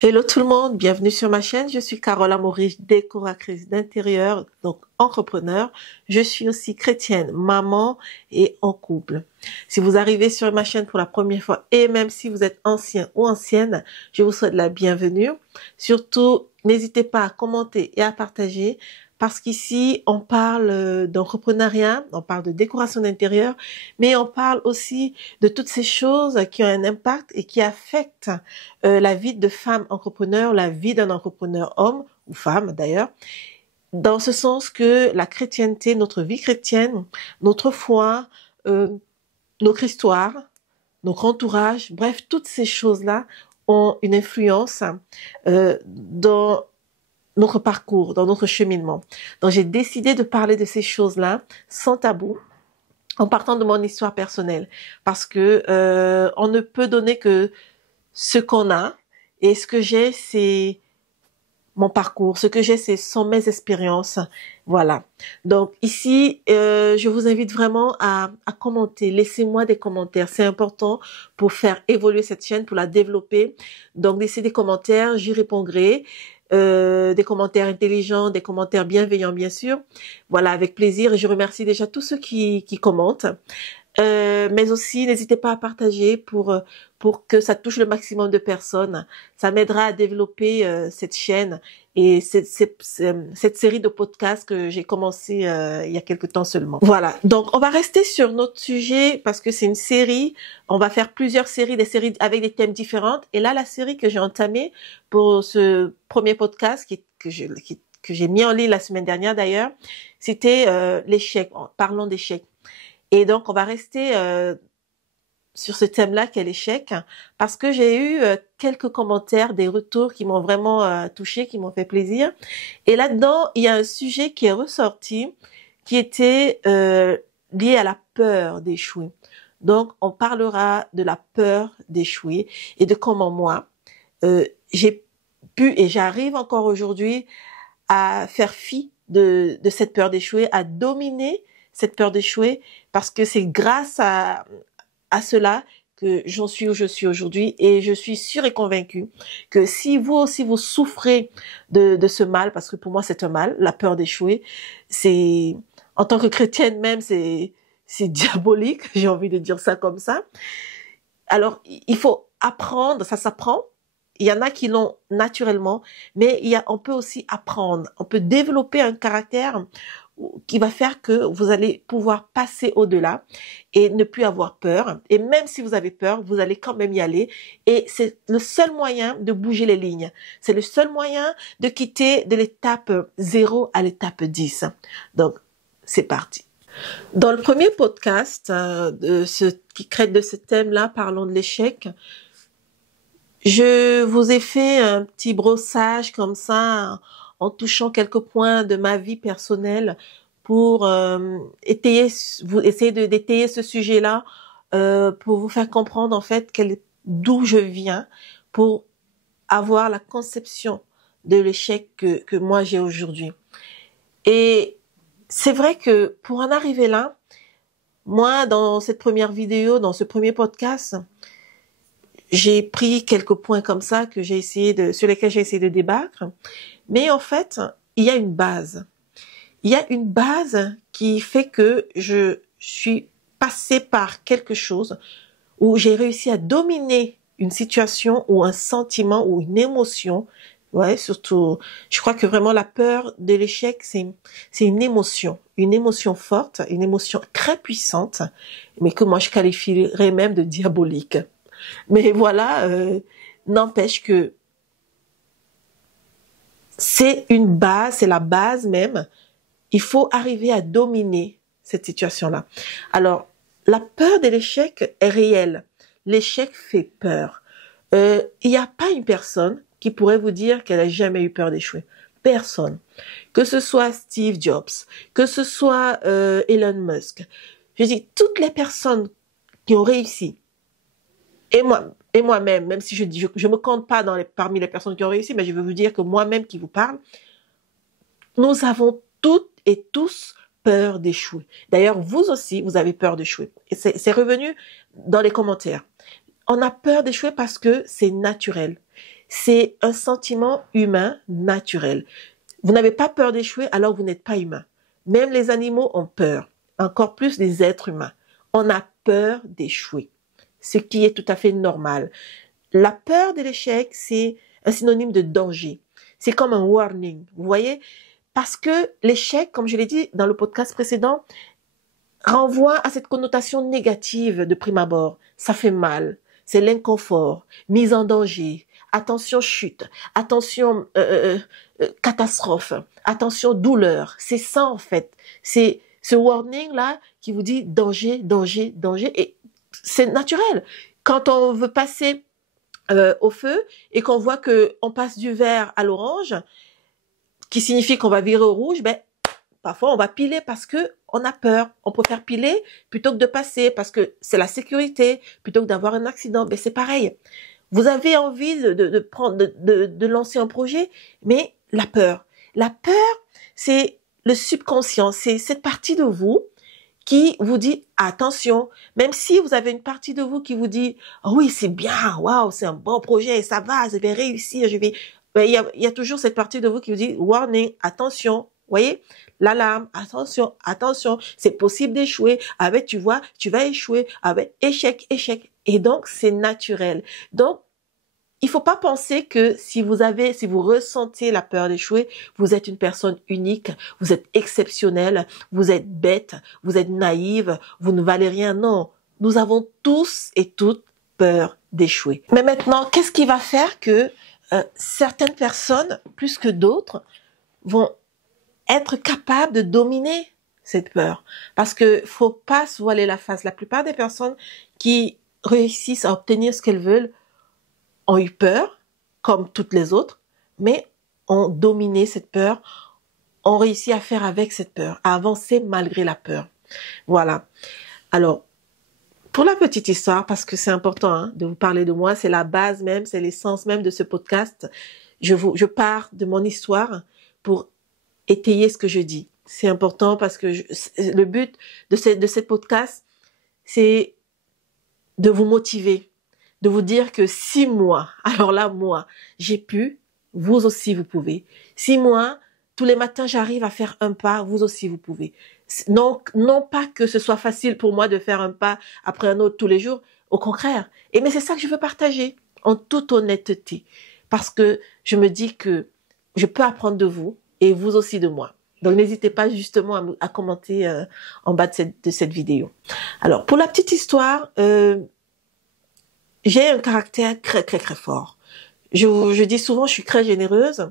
Hello tout le monde, bienvenue sur ma chaîne. Je suis Carole Amoury, décoratrice d'intérieur, donc entrepreneur. Je suis aussi chrétienne, maman et en couple. Si vous arrivez sur ma chaîne pour la première fois et même si vous êtes ancien ou ancienne, je vous souhaite la bienvenue. Surtout, n'hésitez pas à commenter et à partager parce qu'ici, on parle d'entrepreneuriat, on parle de décoration d'intérieur, mais on parle aussi de toutes ces choses qui ont un impact et qui affectent la vie de femme entrepreneur, la vie d'un entrepreneur homme ou femme d'ailleurs, dans ce sens que la chrétienté, notre vie chrétienne, notre foi, euh, notre histoire, notre entourage, bref, toutes ces choses-là ont une influence dans notre parcours, dans notre cheminement. Donc j'ai décidé de parler de ces choses-là sans tabou, en partant de mon histoire personnelle, parce que on ne peut donner que ce qu'on a, et ce que j'ai, c'est mon parcours. Ce que j'ai, ce sont mes expériences. Voilà. Donc ici, je vous invite vraiment à commenter. Laissez-moi des commentaires. C'est important pour faire évoluer cette chaîne, pour la développer. Donc laissez des commentaires, j'y répondrai. Des commentaires intelligents, des commentaires bienveillants, bien sûr. Voilà, avec plaisir. Et je remercie déjà tous ceux qui commentent. Mais aussi, n'hésitez pas à partager pour que ça touche le maximum de personnes. Ça m'aidera à développer cette chaîne et cette série de podcasts que j'ai commencé il y a quelque temps seulement. Voilà, donc on va rester sur notre sujet parce que c'est une série. On va faire plusieurs séries, des séries avec des thèmes différents. Et là, la série que j'ai entamée pour ce premier podcast que j'ai mis en ligne la semaine dernière d'ailleurs, c'était l'échec. Parlons d'échec. Et donc, on va rester sur ce thème-là qu'est l'échec, parce que j'ai eu quelques commentaires, des retours qui m'ont vraiment touché, qui m'ont fait plaisir. Et là-dedans, il y a un sujet qui est ressorti, qui était lié à la peur d'échouer. Donc, on parlera de la peur d'échouer et de comment moi, j'ai pu et j'arrive encore aujourd'hui à faire fi de cette peur d'échouer, à dominer cette peur d'échouer, parce que c'est grâce à cela que j'en suis où je suis aujourd'hui, et je suis sûre et convaincue que si vous aussi vous souffrez de ce mal, parce que pour moi c'est un mal, la peur d'échouer, c'est, en tant que chrétienne même, c'est diabolique, j'ai envie de dire ça comme ça. Alors, il faut apprendre, ça s'apprend. Il y en a qui l'ont naturellement, mais on peut aussi apprendre. On peut développer un caractère qui va faire que vous allez pouvoir passer au-delà et ne plus avoir peur. Et même si vous avez peur, vous allez quand même y aller. Et c'est le seul moyen de bouger les lignes. C'est le seul moyen de quitter de l'étape 0 à l'étape 10. Donc, c'est parti. Dans le premier podcast qui traite de ce thème-là, parlons de l'échec, je vous ai fait un petit brossage comme ça, en touchant quelques points de ma vie personnelle pour essayer d'étayer ce sujet-là, pour vous faire comprendre en fait d'où je viens, pour avoir la conception de l'échec que moi j'ai aujourd'hui. Et c'est vrai que pour en arriver là, moi, dans cette première vidéo, dans ce premier podcast, j'ai pris quelques points comme ça sur lesquels j'ai essayé de débattre. Mais en fait, il y a une base. Il y a une base qui fait que je suis passée par quelque chose où j'ai réussi à dominer une situation ou un sentiment ou une émotion. Ouais, surtout, je crois que vraiment la peur de l'échec, c'est une émotion forte, une émotion très puissante, mais que moi je qualifierais même de diabolique. Mais voilà, n'empêche que c'est une base, c'est la base même. Il faut arriver à dominer cette situation-là. Alors, la peur de l'échec est réelle. L'échec fait peur. Il n'y a pas une personne qui pourrait vous dire qu'elle a jamais eu peur d'échouer. Personne. Que ce soit Steve Jobs, que ce soit Elon Musk. Je dis, toutes les personnes qui ont réussi, et moi-même, même si je me compte pas parmi les personnes qui ont réussi, mais je veux vous dire que moi-même qui vous parle, nous avons toutes et tous peur d'échouer. D'ailleurs, vous aussi, vous avez peur d'échouer. Et c'est revenu dans les commentaires. On a peur d'échouer parce que c'est naturel. C'est un sentiment humain naturel. Vous n'avez pas peur d'échouer, alors vous n'êtes pas humain. Même les animaux ont peur, encore plus les êtres humains. On a peur d'échouer, ce qui est tout à fait normal. La peur de l'échec, c'est un synonyme de danger. C'est comme un warning, vous voyez? Parce que l'échec, comme je l'ai dit dans le podcast précédent, renvoie à cette connotation négative de prime abord. Ça fait mal, c'est l'inconfort, mise en danger, attention chute, attention catastrophe, attention douleur. C'est ça en fait. C'est ce warning là qui vous dit danger, danger, danger. Et c'est naturel. Quand on veut passer au feu et qu'on voit que on passe du vert à l'orange, qui signifie qu'on va virer au rouge, ben parfois on va piler parce que on a peur. On préfère piler plutôt que de passer parce que c'est la sécurité, plutôt que d'avoir un accident. Ben c'est pareil. Vous avez envie de lancer un projet, mais la peur, c'est le subconscient, c'est cette partie de vous qui vous dit attention, même si vous avez une partie de vous qui vous dit oh oui c'est bien, waouh c'est un bon projet, ça va, je vais réussir, ben, il y a toujours cette partie de vous qui vous dit warning, attention, voyez, l'alarme, attention, attention, c'est possible d'échouer, ah ben tu vois, tu vas échouer, ah ben échec, échec, et donc c'est naturel. Donc il faut pas penser que si vous ressentez la peur d'échouer, vous êtes une personne unique, vous êtes exceptionnel, vous êtes bête, vous êtes naïve, vous ne valez rien. Non, nous avons tous et toutes peur d'échouer. Mais maintenant, qu'est-ce qui va faire que certaines personnes, plus que d'autres, vont être capables de dominer cette peur? Parce que faut pas se voiler la face. La plupart des personnes qui réussissent à obtenir ce qu'elles veulent ont eu peur, comme toutes les autres, mais ont dominé cette peur, ont réussi à faire avec cette peur, à avancer malgré la peur. Voilà. Alors, pour la petite histoire, parce que c'est important de vous parler de moi, c'est la base même, c'est l'essence même de ce podcast. Je pars de mon histoire pour étayer ce que je dis. C'est important parce que le but de cette podcast, c'est de vous motiver, de vous dire que si moi, alors là, moi, j'ai pu, vous aussi vous pouvez. Si moi, tous les matins, j'arrive à faire un pas, vous aussi vous pouvez. Non pas que ce soit facile pour moi de faire un pas après un autre tous les jours, au contraire. Mais c'est ça que je veux partager, en toute honnêteté. Parce que je me dis que je peux apprendre de vous et vous aussi de moi. Donc n'hésitez pas justement à commenter en bas de cette vidéo. Alors, pour la petite histoire, j'ai un caractère très, très, très fort. Je dis souvent, je suis très généreuse.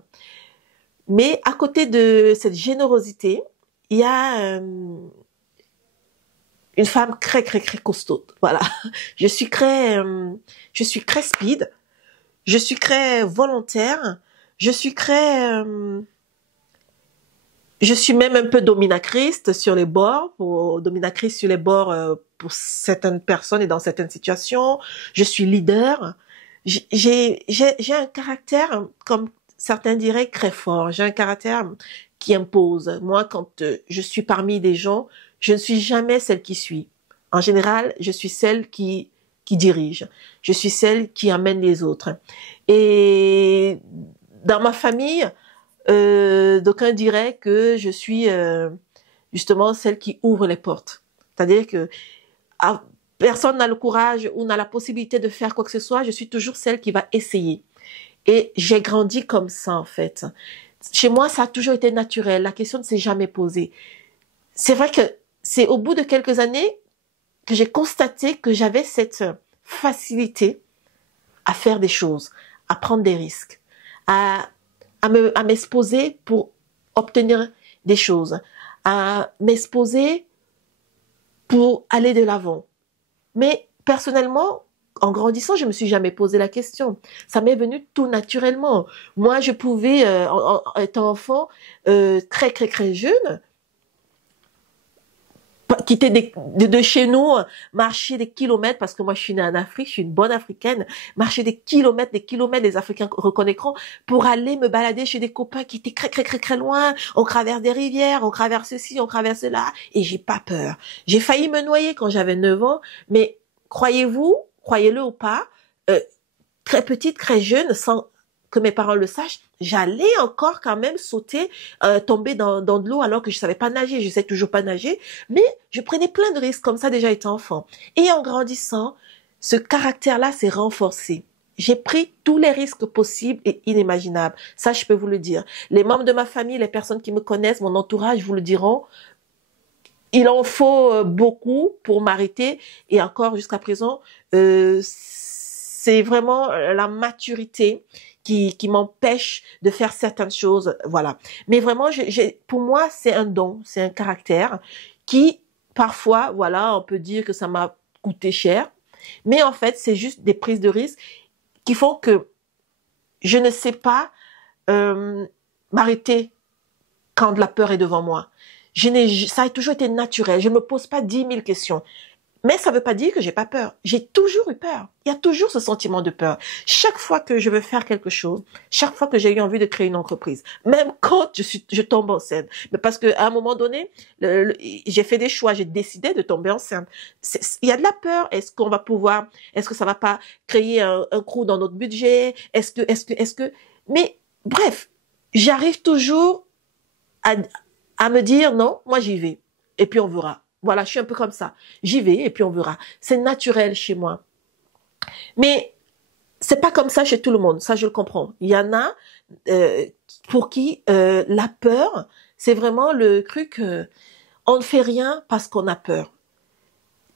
Mais à côté de cette générosité, il y a une femme très, très, très costaud. Voilà. Je suis très speed. Je suis très volontaire. Je suis même un peu dominatrice sur les bords, pour certaines personnes et dans certaines situations. Je suis leader. J'ai un caractère, comme certains diraient, très fort. J'ai un caractère qui impose. Moi, quand je suis parmi des gens, je ne suis jamais celle qui suit. En général, je suis celle qui dirige. Je suis celle qui amène les autres. Et dans ma famille, d'aucuns diraient que je suis justement celle qui ouvre les portes. C'est-à-dire que personne n'a le courage ou n'a la possibilité de faire quoi que ce soit, je suis toujours celle qui va essayer. Et j'ai grandi comme ça en fait. Chez moi, ça a toujours été naturel, la question ne s'est jamais posée. C'est vrai que c'est au bout de quelques années que j'ai constaté que j'avais cette facilité à faire des choses, à prendre des risques, à m'exposer pour obtenir des choses, à m'exposer pour aller de l'avant. Mais personnellement, en grandissant, je me suis jamais posé la question. Ça m'est venu tout naturellement. Moi, je pouvais, étant enfant, très, très, très jeune, quitter de chez nous, marcher des kilomètres, parce que moi je suis née en Afrique, je suis une bonne africaine, marcher des kilomètres, les Africains reconnaîtront, pour aller me balader chez des copains qui étaient très, très, très, très loin. On traverse des rivières, on traverse ceci, on traverse cela, et j'ai pas peur. J'ai failli me noyer quand j'avais 9 ans, mais croyez-le ou pas, très petite, très jeune, que mes parents le sachent, j'allais encore quand même sauter, tomber dans de l'eau alors que je savais pas nager, je sais toujours pas nager, mais je prenais plein de risques comme ça déjà étant enfant. Et en grandissant, ce caractère-là s'est renforcé. J'ai pris tous les risques possibles et inimaginables. Ça, je peux vous le dire. Les membres de ma famille, les personnes qui me connaissent, mon entourage vous le diront. Il en faut beaucoup pour m'arrêter. Et encore jusqu'à présent, c'est vraiment la maturité qui m'empêche de faire certaines choses. Voilà. Mais vraiment, pour moi, c'est un don, c'est un caractère qui, parfois, voilà, on peut dire que ça m'a coûté cher. Mais en fait, c'est juste des prises de risque qui font que je ne sais pas m'arrêter quand de la peur est devant moi. Ça a toujours été naturel. Je ne me pose pas 10 000 questions. Mais ça ne veut pas dire que j'ai pas peur. J'ai toujours eu peur. Il y a toujours ce sentiment de peur. Chaque fois que je veux faire quelque chose, chaque fois que j'ai eu envie de créer une entreprise, même quand je tombe enceinte, mais parce qu'à un moment donné, j'ai fait des choix, j'ai décidé de tomber enceinte. Il y a de la peur. Est-ce que ça va pas créer un trou dans notre budget? Mais bref, j'arrive toujours à me dire non, moi j'y vais. Et puis on verra. Voilà, je suis un peu comme ça. J'y vais et puis on verra. C'est naturel chez moi. Mais c'est pas comme ça chez tout le monde. Ça, je le comprends. Il y en a pour qui la peur, c'est vraiment le truc. On ne fait rien parce qu'on a peur.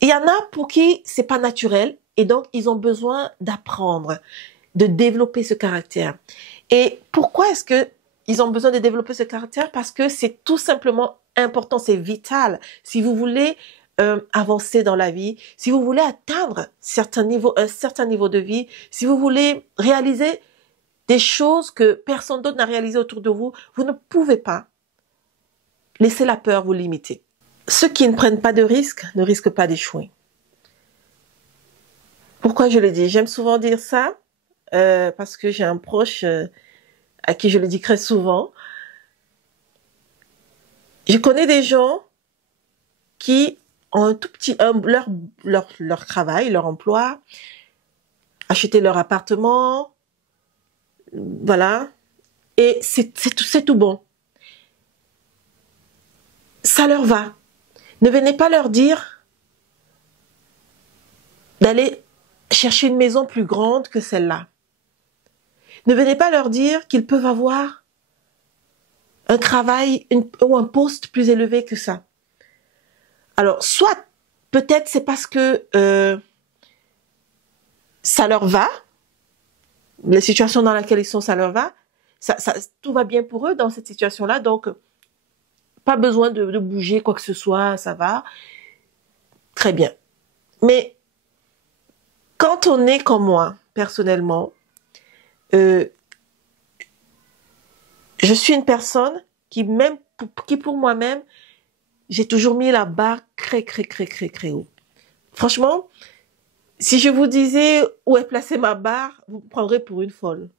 Il y en a pour qui c'est pas naturel et donc ils ont besoin d'apprendre, de développer ce caractère. Et pourquoi est-ce que ils ont besoin de développer ce caractère? Parce que c'est tout simplement important, c'est vital. Si vous voulez avancer dans la vie, si vous voulez atteindre un certain niveau de vie, si vous voulez réaliser des choses que personne d'autre n'a réalisées autour de vous, vous ne pouvez pas laisser la peur vous limiter. Ceux qui ne prennent pas de risques ne risquent pas d'échouer. Pourquoi je le dis? J'aime souvent dire ça parce que j'ai un proche à qui je le dis très souvent. Je connais des gens qui ont un tout petit leur travail, leur emploi, acheter leur appartement, voilà, et c'est tout bon. Ça leur va. Ne venez pas leur dire d'aller chercher une maison plus grande que celle-là. Ne venez pas leur dire qu'ils peuvent avoir un travail ou un poste plus élevé que ça. Alors, soit, peut-être c'est parce que ça leur va, la situation dans laquelle ils sont, ça leur va, tout va bien pour eux dans cette situation-là, donc pas besoin de bouger quoi que ce soit, ça va, très bien. Mais quand on est comme moi, personnellement, je suis une personne qui pour moi-même, j'ai toujours mis la barre très haut. Franchement, si je vous disais où est placée ma barre, vous me prendrez pour une folle.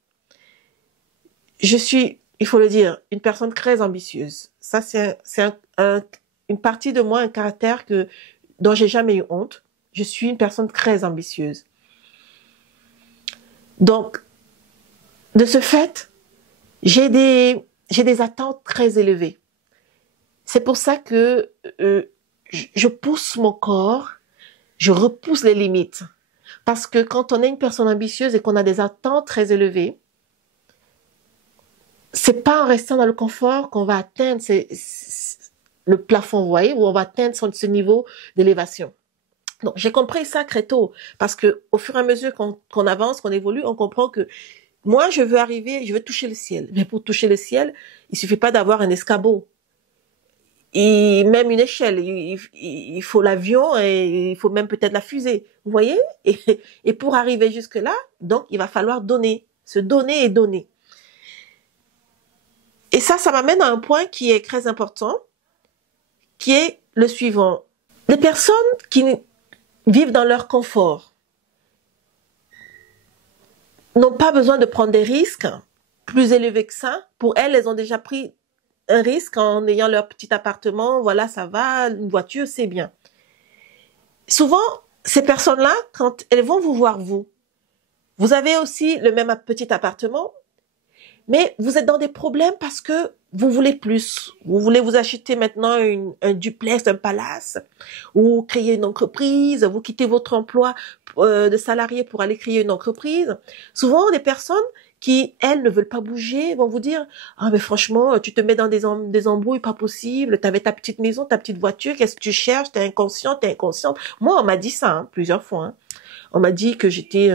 Je suis, il faut le dire, une personne très ambitieuse. Ça, c'est une partie de moi, un caractère dont j'ai jamais eu honte. Je suis une personne très ambitieuse. Donc, de ce fait, j'ai des attentes très élevées. C'est pour ça que je pousse mon corps, je repousse les limites. Parce que quand on est une personne ambitieuse et qu'on a des attentes très élevées, c'est pas en restant dans le confort qu'on va atteindre le plafond, vous voyez, où on va atteindre ce niveau d'élévation. Donc, j'ai compris ça très tôt, parce que au fur et à mesure qu'on avance, qu'on évolue, on comprend que moi, je veux toucher le ciel. Mais pour toucher le ciel, il suffit pas d'avoir un escabeau. Et même une échelle, il faut l'avion et il faut même peut-être la fusée, vous voyez, et pour arriver jusque là, donc il va falloir donner, se donner et donner. Et ça m'amène à un point qui est très important, qui est le suivant. Les personnes qui vivent dans leur confort n'ont pas besoin de prendre des risques plus élevés que ça. Pour elles ont déjà pris un risque en ayant leur petit appartement, voilà, ça va, une voiture, c'est bien. Souvent, ces personnes-là, quand elles vont vous voir, vous avez aussi le même petit appartement, Mais vous êtes dans des problèmes parce que vous voulez plus. Vous voulez vous acheter maintenant un duplex, un palace, ou créer une entreprise, vous quittez votre emploi de salarié pour aller créer une entreprise. Souvent, des personnes qui, elles, ne veulent pas bouger, vont vous dire, ah, mais franchement, tu te mets dans des embrouilles pas possible, t'avais ta petite maison, ta petite voiture, qu'est-ce que tu cherches, t'es inconsciente. Moi, on m'a dit ça, hein, plusieurs fois, hein. On m'a dit que j'étais,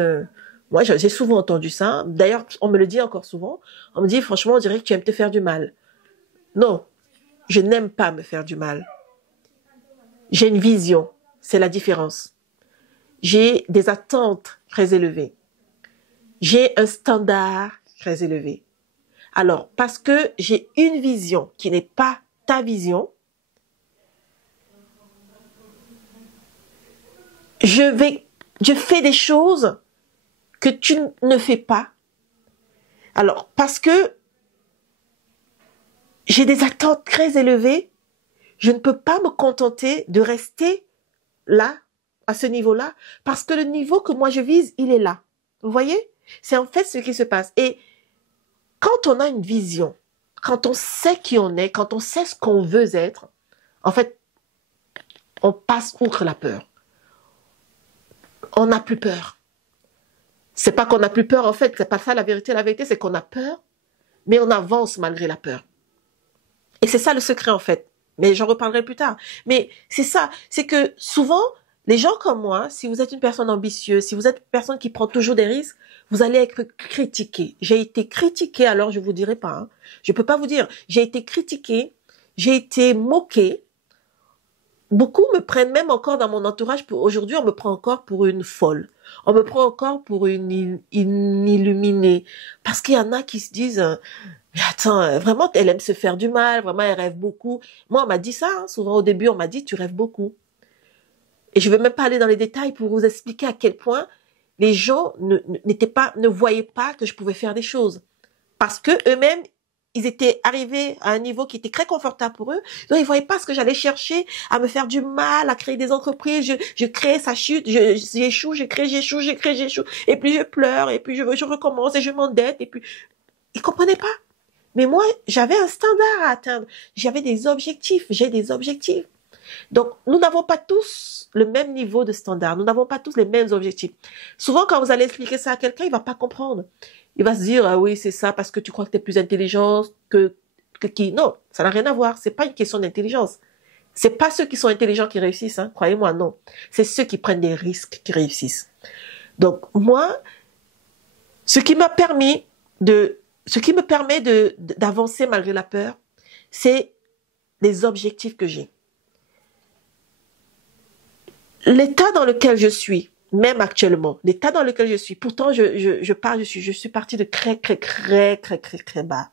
moi, j'ai souvent entendu ça. D'ailleurs, on me le dit encore souvent. On me dit, franchement, on dirait que tu aimes te faire du mal. Non, je n'aime pas me faire du mal. J'ai une vision, c'est la différence. J'ai des attentes très élevées. J'ai un standard très élevé. Alors, parce que j'ai une vision qui n'est pas ta vision, je fais des choses que tu ne fais pas. Alors, parce que j'ai des attentes très élevées, je ne peux pas me contenter de rester là, à ce niveau-là, parce que le niveau que moi je vise, il est là. Vous voyez? C'est en fait ce qui se passe. Et quand on a une vision, quand on sait qui on est, quand on sait ce qu'on veut être, en fait, on passe outre la peur. On n'a plus peur. C'est pas qu'on n'a plus peur, en fait, c'est pas ça la vérité. La vérité, c'est qu'on a peur, mais on avance malgré la peur. Et c'est ça le secret, en fait. Mais j'en reparlerai plus tard. Mais c'est ça, c'est que souvent, les gens comme moi, si vous êtes une personne ambitieuse, si vous êtes une personne qui prend toujours des risques, vous allez être critiqué. J'ai été critiqué, alors je vous dirai pas, hein. Je peux pas vous dire. J'ai été critiqué, j'ai été moqué. Beaucoup me prennent même encore dans mon entourage. Aujourd'hui, on me prend encore pour une folle. On me prend encore pour une illuminée. Parce qu'il y en a qui se disent, mais attends, vraiment, elle aime se faire du mal, vraiment, elle rêve beaucoup. Moi, on m'a dit ça, hein. Souvent au début, on m'a dit, tu rêves beaucoup. Et je ne vais même pas aller dans les détails pour vous expliquer à quel point les gens ne voyaient pas que je pouvais faire des choses. Parce que eux-mêmes, ils étaient arrivés à un niveau qui était très confortable pour eux. Donc, ils voyaient pas ce que j'allais chercher à me faire du mal, à créer des entreprises. Je crée, ça chute, j'échoue, j'échoue. Et puis, je pleure, et puis, je recommence, et je m'endette, et puis, ils comprenaient pas. Mais moi, j'avais un standard à atteindre. J'avais des objectifs, j'ai des objectifs. Donc, nous n'avons pas tous le même niveau de standard. Nous n'avons pas tous les mêmes objectifs. Souvent, quand vous allez expliquer ça à quelqu'un, il va pas comprendre. Il va se dire, ah oui, c'est ça parce que tu crois que tu es plus intelligent que qui. Non, ça n'a rien à voir. C'est pas une question d'intelligence. C'est pas ceux qui sont intelligents qui réussissent, hein. Croyez-moi, non. C'est ceux qui prennent des risques qui réussissent. Donc, moi, ce qui me permet d'avancer malgré la peur, c'est les objectifs que j'ai. L'état dans lequel je suis, même actuellement, l'état dans lequel je suis, pourtant je suis partie de très bas.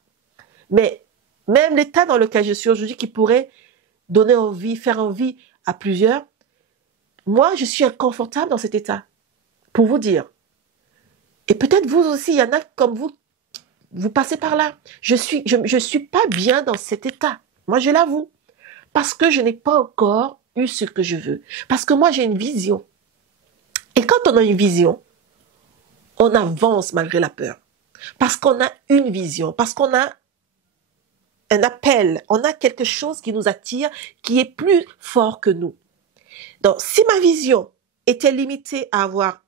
Mais même l'état dans lequel je suis aujourd'hui, qui pourrait donner envie, faire envie à plusieurs, moi je suis inconfortable dans cet état, pour vous dire. Et peut-être vous aussi, il y en a comme vous passez par là. Je suis pas bien dans cet état. Moi je l'avoue, parce que je n'ai pas encore eu ce que je veux. Parce que moi, j'ai une vision. Et quand on a une vision, on avance malgré la peur. Parce qu'on a une vision, parce qu'on a un appel, on a quelque chose qui nous attire, qui est plus fort que nous. Donc, si ma vision était limitée à avoir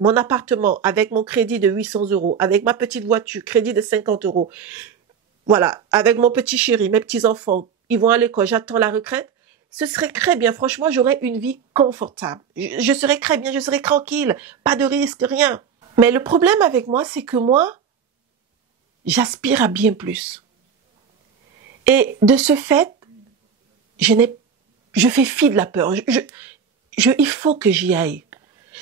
mon appartement avec mon crédit de 800 €, avec ma petite voiture, crédit de 50 €, voilà, avec mon petit chéri, mes petits-enfants, ils vont à l'école, j'attends la retraite, ce serait très bien. Franchement, j'aurais une vie confortable. Je serais très bien, je serais tranquille. Pas de risque, rien. Mais le problème avec moi, c'est que moi, j'aspire à bien plus. Et de ce fait, je fais fi de la peur. Il faut que j'y aille.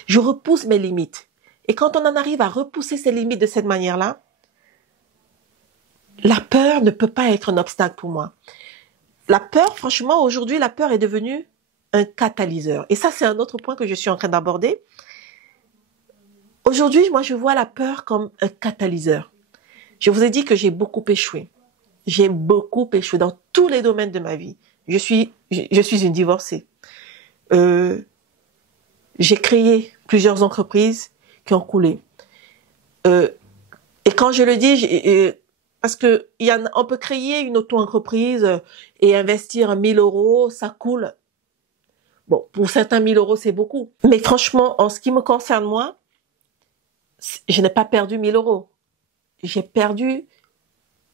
Je repousse mes limites. Et quand on en arrive à repousser ses limites de cette manière-là, la peur ne peut pas être un obstacle pour moi. La peur, franchement, aujourd'hui, la peur est devenue un catalyseur. Et ça, c'est un autre point que je suis en train d'aborder. Aujourd'hui, moi, je vois la peur comme un catalyseur. Je vous ai dit que j'ai beaucoup échoué. J'ai beaucoup échoué dans tous les domaines de ma vie. Je suis une divorcée. J'ai créé plusieurs entreprises qui ont coulé. Et quand je le dis, parce que on peut créer une auto-entreprise et investir 1000 euros, ça coule. Bon, pour certains 1000 euros, c'est beaucoup. Mais franchement, en ce qui me concerne moi, je n'ai pas perdu 1000 euros. J'ai perdu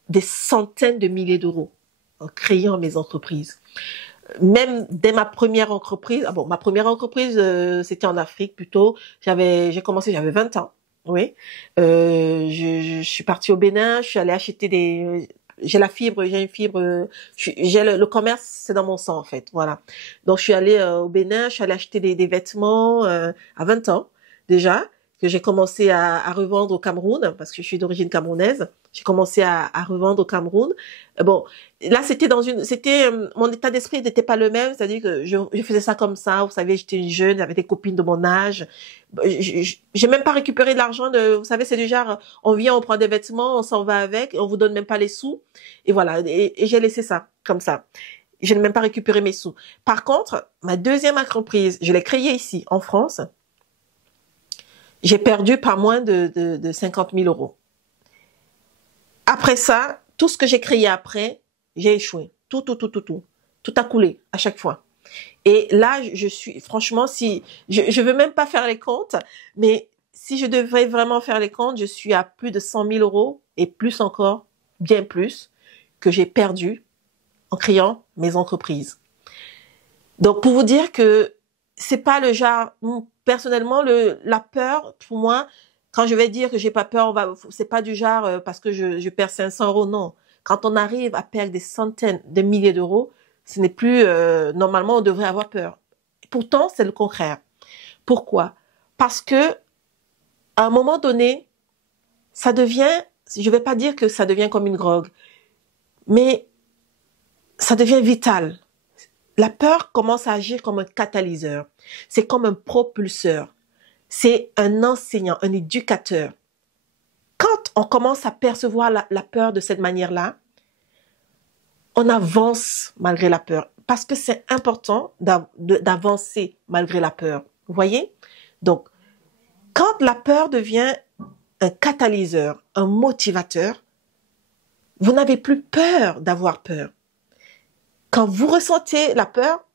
des centaines de milliers d'euros en créant mes entreprises. Même dès ma première entreprise, ma première entreprise, c'était en Afrique plutôt. J'ai commencé, j'avais 20 ans. Oui. Je suis partie au Bénin, je suis allée acheter j'ai la fibre, j'ai une fibre, j'ai le commerce, c'est dans mon sang en fait, voilà. Donc je suis allée au Bénin, je suis allée acheter des vêtements à 20 ans déjà, que j'ai commencé à revendre au Cameroun parce que je suis d'origine camerounaise. J'ai commencé à revendre au Cameroun. Bon, là mon état d'esprit n'était pas le même, c'est-à-dire que je faisais ça comme ça. Vous savez, j'étais une jeune, j'avais des copines de mon âge. J'ai même pas récupéré de l'argent vous savez, c'est du genre, on vient, on prend des vêtements, on s'en va avec, on vous donne même pas les sous. Et voilà. Et j'ai laissé ça, comme ça. Je n'ai même pas récupéré mes sous. Par contre, ma deuxième entreprise, je l'ai créée ici, en France. J'ai perdu pas moins de 50 000 euros. Après ça, tout ce que j'ai créé après, j'ai échoué. Tout a coulé à chaque fois. Et là, franchement, si, je veux même pas faire les comptes, mais si je devrais vraiment faire les comptes, je suis à plus de 100 000 euros et plus encore, bien plus, que j'ai perdu en créant mes entreprises. Donc, pour vous dire que c'est pas le genre, personnellement, la peur, pour moi, quand je vais dire que j'ai pas peur, c'est pas du genre parce que je perds 500 euros, non. Quand on arrive à perdre des centaines de milliers d'euros, ce n'est plus, normalement, on devrait avoir peur. Pourtant, c'est le contraire. Pourquoi? Parce que, à un moment donné, ça devient, je vais pas dire que ça devient comme une drogue, mais ça devient vital. La peur commence à agir comme un catalyseur. C'est comme un propulseur. C'est un enseignant, un éducateur. Quand on commence à percevoir la peur de cette manière-là, on avance malgré la peur. Parce que c'est important d'avancer malgré la peur. Vous voyez? Donc, quand la peur devient un catalyseur, un motivateur, vous n'avez plus peur d'avoir peur. Quand vous ressentez la peur,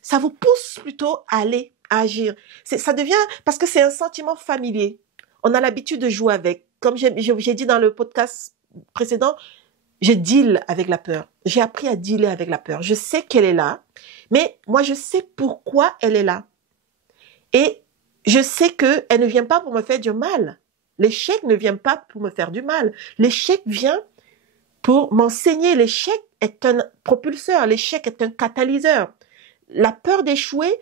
ça vous pousse plutôt à aller, à agir. Ça devient, parce que c'est un sentiment familier. On a l'habitude de jouer avec. Comme j'ai dit dans le podcast précédent, je deal avec la peur. J'ai appris à dealer avec la peur. Je sais qu'elle est là, mais moi, je sais pourquoi elle est là. Et je sais qu'elle ne vient pas pour me faire du mal. L'échec ne vient pas pour me faire du mal. L'échec vient pour m'enseigner. L'échec est un propulseur. L'échec est un catalyseur. La peur d'échouer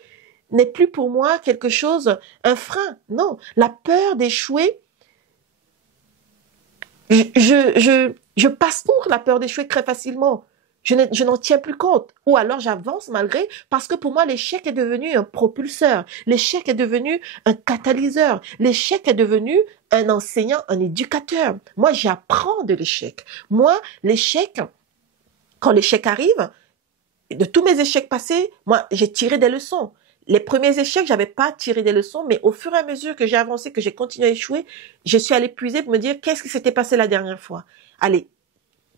n'est plus pour moi quelque chose, un frein. Non, la peur d'échouer, je passe pour la peur d'échouer très facilement. Je n'en tiens plus compte. Ou alors j'avance malgré, parce que pour moi, l'échec est devenu un propulseur. L'échec est devenu un catalyseur. L'échec est devenu un enseignant, un éducateur. Moi, j'apprends de l'échec. Moi, l'échec, quand l'échec arrive, de tous mes échecs passés, moi, j'ai tiré des leçons. Les premiers échecs, j'avais pas tiré des leçons, mais au fur et à mesure que j'ai avancé, que j'ai continué à échouer, je suis allée puiser pour me dire, qu'est-ce qui s'était passé la dernière fois? Allez,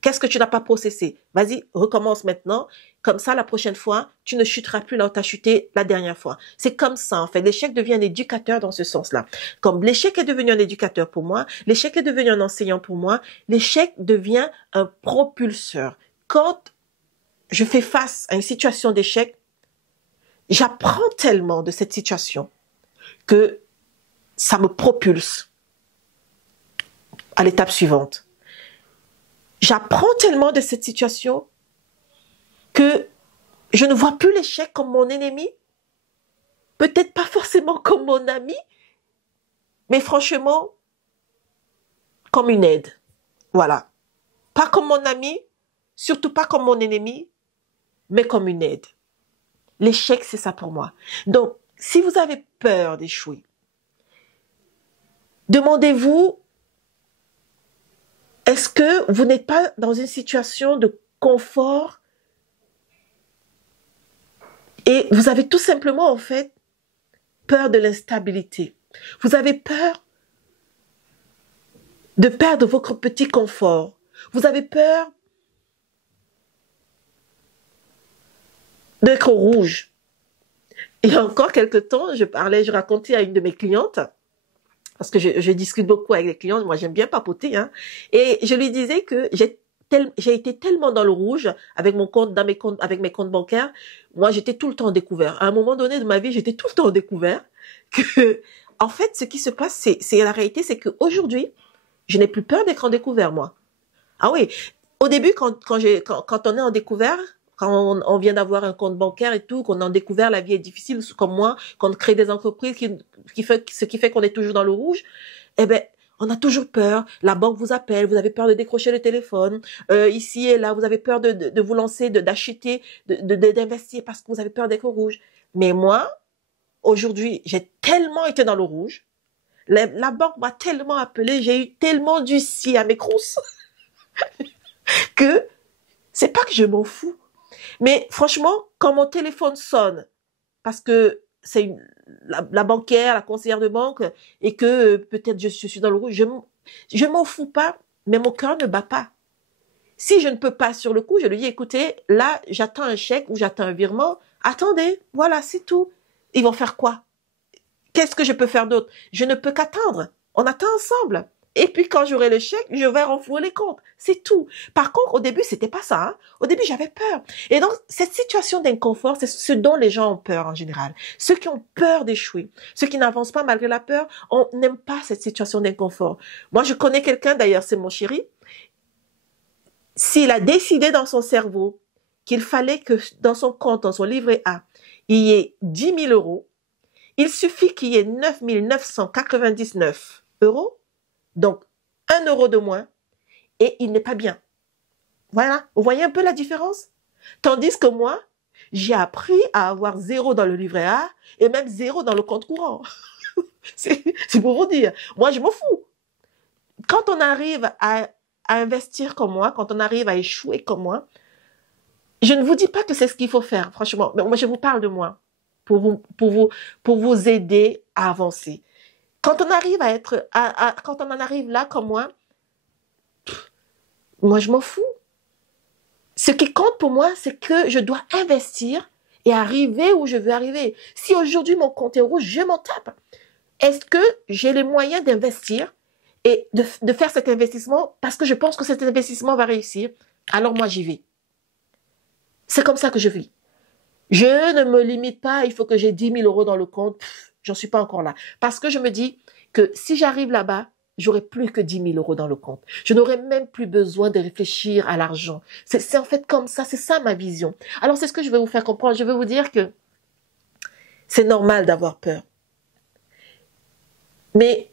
qu'est-ce que tu n'as pas processé? Vas-y, recommence maintenant. Comme ça, la prochaine fois, tu ne chuteras plus là où tu as chuté la dernière fois. C'est comme ça, en fait. L'échec devient un éducateur dans ce sens-là. Comme l'échec est devenu un éducateur pour moi, l'échec est devenu un enseignant pour moi, l'échec devient un propulseur. Quand je fais face à une situation d'échec, j'apprends tellement de cette situation que ça me propulse à l'étape suivante. J'apprends tellement de cette situation que je ne vois plus l'échec comme mon ennemi, peut-être pas forcément comme mon ami, mais franchement, comme une aide. Voilà. Pas comme mon ami, surtout pas comme mon ennemi, mais comme une aide. L'échec, c'est ça pour moi. Donc, si vous avez peur d'échouer, demandez-vous, est-ce que vous n'êtes pas dans une situation de confort et vous avez tout simplement, en fait, peur de l'instabilité. Vous avez peur de perdre votre petit confort. Vous avez peur d'être au rouge. Il y a encore quelque temps, je racontais à une de mes clientes, parce que je discute beaucoup avec les clients, moi j'aime bien papoter, hein, et je lui disais que j'ai été tellement dans le rouge avec mon compte, avec mes comptes bancaires, moi j'étais tout le temps en découvert. À un moment donné de ma vie, j'étais tout le temps en découvert, que, en fait, ce qui se passe, c'est la réalité, c'est qu'aujourd'hui, je n'ai plus peur d'être en découvert, moi. Ah oui, au début, quand on est en découvert, quand on vient d'avoir un compte bancaire et tout, qu'on a en découvert, la vie est difficile, comme moi, qu'on crée des entreprises ce qui fait qu'on est toujours dans le rouge, eh ben, on a toujours peur. La banque vous appelle, vous avez peur de décrocher le téléphone. Ici et là, vous avez peur de vous lancer, d'acheter, d'investir parce que vous avez peur d'être au rouge. Mais moi, aujourd'hui, j'ai tellement été dans le rouge. La banque m'a tellement appelé, j'ai eu tellement du si à mes crousses que c'est pas que je m'en fous. Mais franchement, quand mon téléphone sonne, parce que c'est la banquière, la conseillère de banque, et que peut-être je suis dans le rouge, je m'en fous pas, mais mon cœur ne bat pas. Si je ne peux pas sur le coup, je lui dis, écoutez, là, j'attends un chèque ou j'attends un virement. Attendez, voilà, c'est tout. Ils vont faire quoi? Qu'est-ce que je peux faire d'autre? Je ne peux qu'attendre. On attend ensemble. Et puis quand j'aurai le chèque, je vais renflouer les comptes. C'est tout. Par contre, au début, c'était pas ça. Hein. Au début, j'avais peur. Et donc, cette situation d'inconfort, c'est ce dont les gens ont peur en général. Ceux qui ont peur d'échouer, ceux qui n'avancent pas malgré la peur, on n'aime pas cette situation d'inconfort. Moi, je connais quelqu'un, d'ailleurs, c'est mon chéri. S'il a décidé dans son cerveau qu'il fallait que dans son compte, dans son livret A, il y ait 10 000 euros, il suffit qu'il y ait 9 999 euros, donc 1 euro de moins, et il n'est pas bien. Voilà, vous voyez un peu la différence? Tandis que moi, j'ai appris à avoir 0 dans le livret A et même 0 dans le compte courant. C'est pour vous dire. Moi, je m'en fous. Quand on arrive à investir comme moi, quand on arrive à échouer comme moi, je ne vous dis pas que c'est ce qu'il faut faire, franchement. Mais moi, je vous parle de moi pour vous aider à avancer. Quand on arrive quand on en arrive là comme moi, je m'en fous. Ce qui compte pour moi, c'est que je dois investir et arriver où je veux arriver. Si aujourd'hui mon compte est rouge, je m'en tape. Est-ce que j'ai les moyens d'investir et de faire cet investissement parce que je pense que cet investissement va réussir? Alors moi, j'y vais. C'est comme ça que je vis. Je ne me limite pas, il faut que j'ai 10 000 euros dans le compte. J'en suis pas encore là. Parce que je me dis que si j'arrive là-bas, j'aurai plus que 10 000 euros dans le compte. Je n'aurai même plus besoin de réfléchir à l'argent. C'est en fait comme ça, c'est ça ma vision. Alors c'est ce que je vais vous faire comprendre. Je vais vous dire que c'est normal d'avoir peur. Mais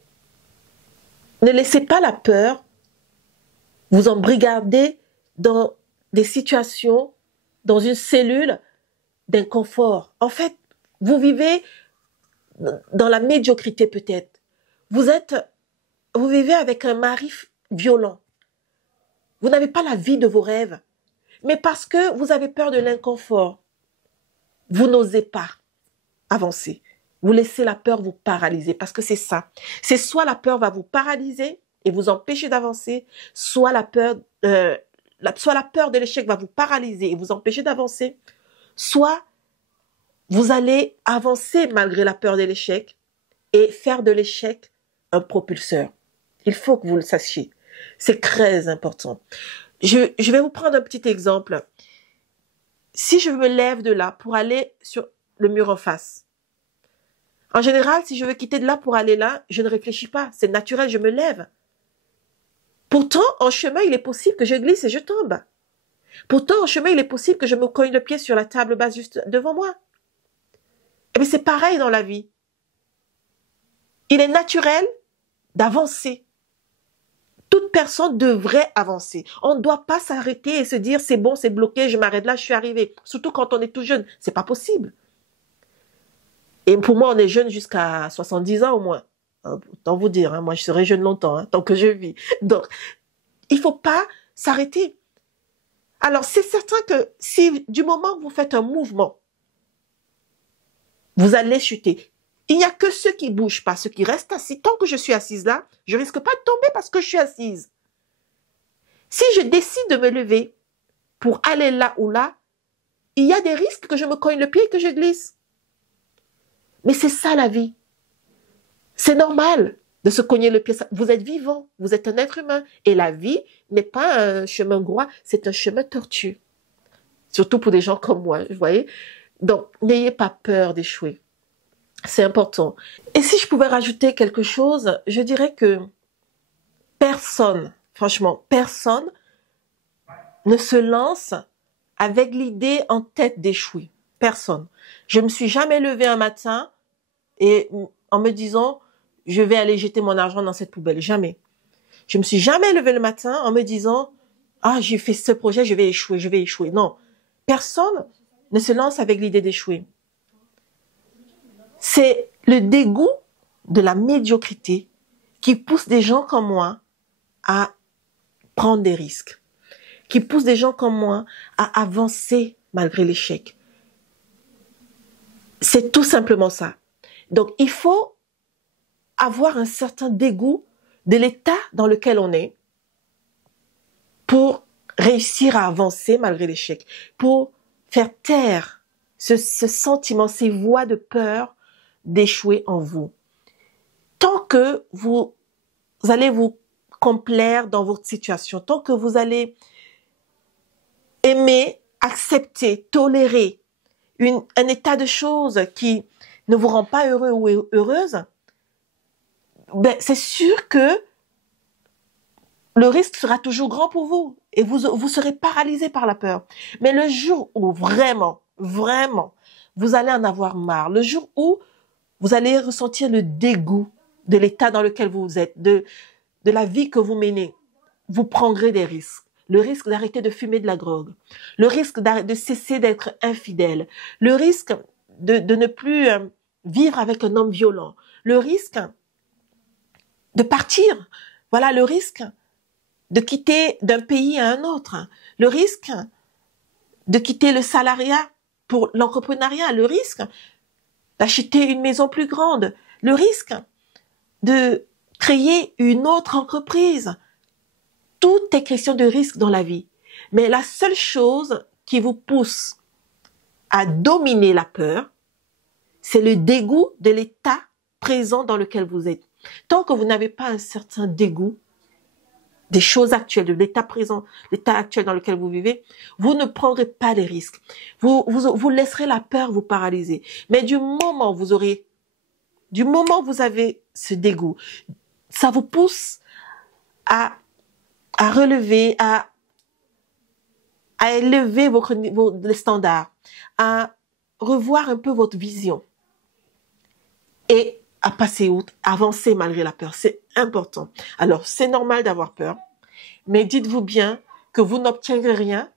ne laissez pas la peur vous embrigader dans des situations, dans une cellule d'inconfort. En fait, vous vivez dans la médiocrité peut-être. Vous vivez avec un mari violent. Vous n'avez pas la vie de vos rêves. Mais parce que vous avez peur de l'inconfort, vous n'osez pas avancer. Vous laissez la peur vous paralyser parce que c'est ça. C'est soit la peur va vous paralyser et vous empêcher d'avancer, soit la peur de l'échec va vous paralyser et vous empêcher d'avancer, soit vous allez avancer malgré la peur de l'échec et faire de l'échec un propulseur. Il faut que vous le sachiez. C'est très important. Je vais vous prendre un petit exemple. Si je me lève de là pour aller sur le mur en face, en général, si je veux quitter de là pour aller là, je ne réfléchis pas. C'est naturel, je me lève. Pourtant, en chemin, il est possible que je glisse et je tombe. Pourtant, en chemin, il est possible que je me cogne le pied sur la table basse juste devant moi. Eh bien, c'est pareil dans la vie. Il est naturel d'avancer. Toute personne devrait avancer. On ne doit pas s'arrêter et se dire c'est bon, c'est bloqué, je m'arrête là, je suis arrivé. Surtout quand on est tout jeune, c'est pas possible. Et pour moi, on est jeune jusqu'à 70 ans au moins. Autant vous dire, hein, moi je serai jeune longtemps, hein, tant que je vis. Donc, il faut pas s'arrêter. Alors, c'est certain que si du moment que vous faites un mouvement, vous allez chuter. Il n'y a que ceux qui bougent pas, ceux qui restent assis. Tant que je suis assise là, je risque pas de tomber parce que je suis assise. Si je décide de me lever pour aller là ou là, il y a des risques que je me cogne le pied et que je glisse. Mais c'est ça la vie. C'est normal de se cogner le pied. Vous êtes vivant, vous êtes un être humain. Et la vie n'est pas un chemin droit, c'est un chemin tortueux. Surtout pour des gens comme moi, vous voyez. Donc, n'ayez pas peur d'échouer. C'est important. Et si je pouvais rajouter quelque chose, je dirais que personne, franchement, personne ne se lance avec l'idée en tête d'échouer. Personne. Je me suis jamais levée un matin et en me disant, je vais aller jeter mon argent dans cette poubelle. Jamais. Je me suis jamais levée le matin en me disant, ah, j'ai fait ce projet, je vais échouer, je vais échouer. Non. Personne ne se lance avec l'idée d'échouer. C'est le dégoût de la médiocrité qui pousse des gens comme moi à prendre des risques, qui pousse des gens comme moi à avancer malgré l'échec. C'est tout simplement ça. Donc, il faut avoir un certain dégoût de l'état dans lequel on est pour réussir à avancer malgré l'échec, pour faire taire ce sentiment, ces voix de peur d'échouer en vous. Tant que vous allez vous complaire dans votre situation, tant que vous allez aimer, accepter, tolérer un état de choses qui ne vous rend pas heureux ou heureuse, ben, c'est sûr que le risque sera toujours grand pour vous et vous serez paralysé par la peur. Mais le jour où vraiment, vous allez en avoir marre, le jour où vous allez ressentir le dégoût de l'état dans lequel vous êtes, de la vie que vous menez, vous prendrez des risques. Le risque d'arrêter de fumer de la drogue, le risque de cesser d'être infidèle, le risque de ne plus vivre avec un homme violent, le risque de partir, voilà, le risque de quitter d'un pays à un autre, le risque de quitter le salariat pour l'entrepreneuriat, le risque d'acheter une maison plus grande, le risque de créer une autre entreprise. Tout est question de risque dans la vie. Mais la seule chose qui vous pousse à dominer la peur, c'est le dégoût de l'état présent dans lequel vous êtes. Tant que vous n'avez pas un certain dégoût des choses actuelles, de l'état présent, l'état actuel dans lequel vous vivez, vous ne prendrez pas les risques. Vous laisserez la peur vous paralyser. Mais du moment où vous avez ce dégoût, ça vous pousse à relever, à élever les standards, à revoir un peu votre vision et à passer outre, avancer malgré la peur. C'est important. Alors, c'est normal d'avoir peur, mais dites-vous bien que vous n'obtiendrez rien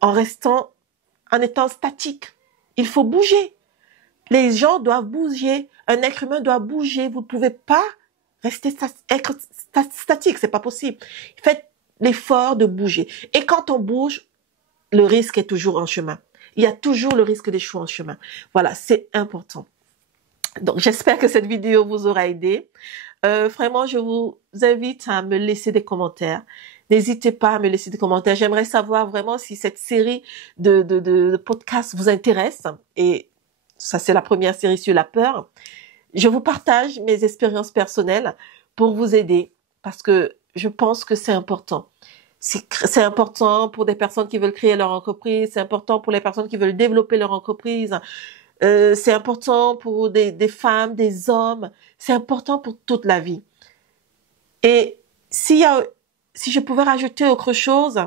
en étant statique. Il faut bouger. Les gens doivent bouger. Un être humain doit bouger. Vous ne pouvez pas rester être statique. C'est pas possible. Faites l'effort de bouger. Et quand on bouge, le risque est toujours en chemin. Il y a toujours le risque d'échouer en chemin. Voilà, c'est important. Donc, j'espère que cette vidéo vous aura aidé. Vraiment, je vous invite à me laisser des commentaires. N'hésitez pas à me laisser des commentaires. J'aimerais savoir vraiment si cette série de podcasts vous intéresse. Et ça, c'est la première série sur la peur. Je vous partage mes expériences personnelles pour vous aider parce que je pense que c'est important. C'est important pour des personnes qui veulent créer leur entreprise. C'est important pour les personnes qui veulent développer leur entreprise. C'est important pour des femmes, des hommes. C'est important pour toute la vie. Et si je pouvais rajouter autre chose,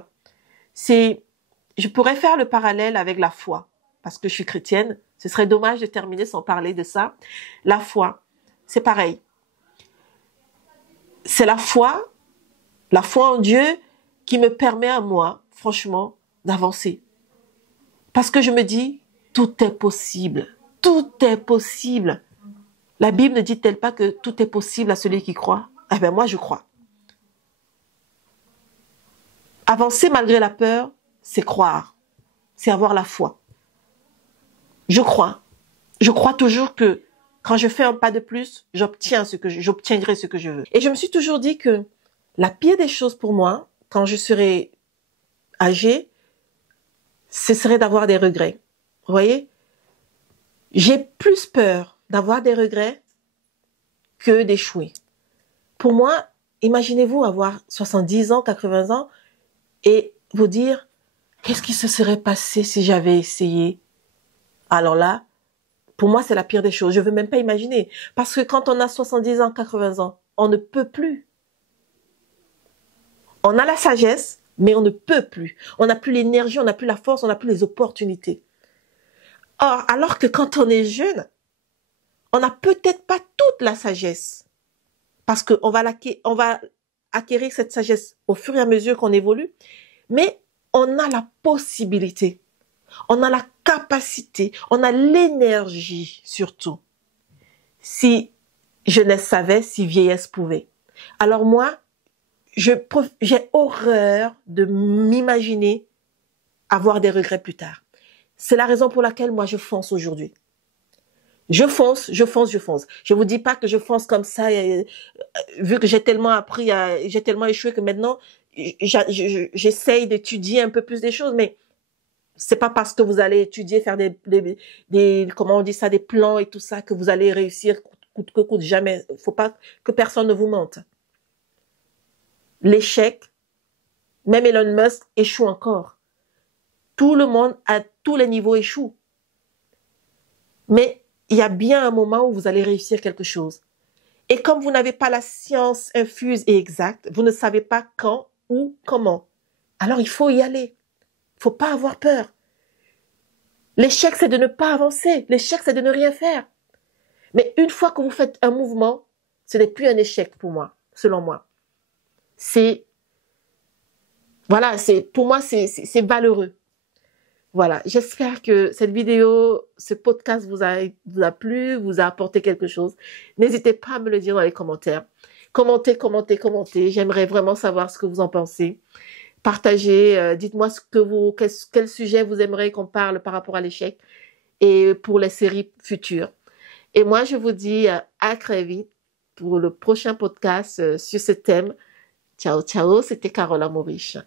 je pourrais faire le parallèle avec la foi. Parce que je suis chrétienne. Ce serait dommage de terminer sans parler de ça. La foi, c'est pareil. C'est la foi en Dieu qui me permet à moi, franchement, d'avancer. Parce que je me dis, tout est possible. Tout est possible. La Bible ne dit-elle pas que tout est possible à celui qui croit? Eh bien, moi, je crois. Avancer malgré la peur, c'est croire. C'est avoir la foi. Je crois. Je crois toujours que Quand je fais un pas de plus, j'obtiendrai ce que je veux. Et je me suis toujours dit que la pire des choses pour moi, quand je serai âgée, ce serait d'avoir des regrets. Vous voyez? J'ai plus peur d'avoir des regrets que d'échouer. Pour moi, imaginez-vous avoir 70 ans, 80 ans et vous dire, qu'est-ce qui se serait passé si j'avais essayé? Alors là, pour moi, c'est la pire des choses. Je veux même pas imaginer. Parce que quand on a 70 ans, 80 ans, on ne peut plus. On a la sagesse, mais on ne peut plus. On n'a plus l'énergie, on n'a plus la force, on n'a plus les opportunités. Or, alors que quand on est jeune, on n'a peut-être pas toute la sagesse. Parce qu'on va acquérir cette sagesse au fur et à mesure qu'on évolue. Mais on a la possibilité. On a la capacité. On a l'énergie, surtout. Si jeunesse savait, si vieillesse pouvait. Alors moi, j'ai horreur de m'imaginer avoir des regrets plus tard. C'est la raison pour laquelle moi je fonce aujourd'hui. Je fonce. Je vous dis pas que je fonce comme ça, vu que j'ai tellement appris, j'ai tellement échoué que maintenant j'essaye d'étudier un peu plus des choses, mais c'est pas parce que vous allez étudier, faire comment on dit ça, des plans et tout ça, que vous allez réussir coûte que coûte. Jamais. Faut pas que personne ne vous mente. L'échec, même Elon Musk échoue encore. Tout le monde à tous les niveaux échoue. Mais il y a bien un moment où vous allez réussir quelque chose. Et comme vous n'avez pas la science infuse et exacte, vous ne savez pas quand ou comment. Alors il faut y aller. Il faut pas avoir peur. L'échec, c'est de ne pas avancer. L'échec, c'est de ne rien faire. Mais une fois que vous faites un mouvement, ce n'est plus un échec pour moi, selon moi. Pour moi, c'est valeureux. Voilà, j'espère que cette vidéo, ce podcast vous a plu, vous a apporté quelque chose. N'hésitez pas à me le dire dans les commentaires. Commentez. J'aimerais vraiment savoir ce que vous en pensez. Partagez, dites-moi quel sujet vous aimeriez qu'on parle par rapport à l'échec et pour les séries futures. Et moi, je vous dis à très vite pour le prochain podcast sur ce thème. Ciao, ciao, c'était Carola Maurice.